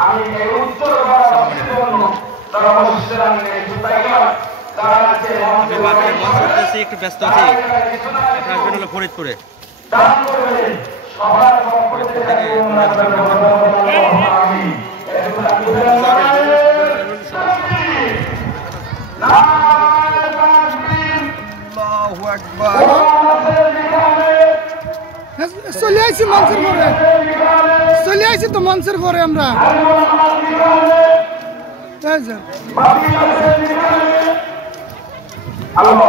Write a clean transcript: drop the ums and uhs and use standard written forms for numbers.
আমি এই উত্তর তারা একটু ব্যস্ত আছি। আসবেন হলো ফরিদপুরে। চলে আইছি মঞ্চের ঘরে, চলে আইছি তো মঞ্চের ঘরে আমরা। আল্লাহ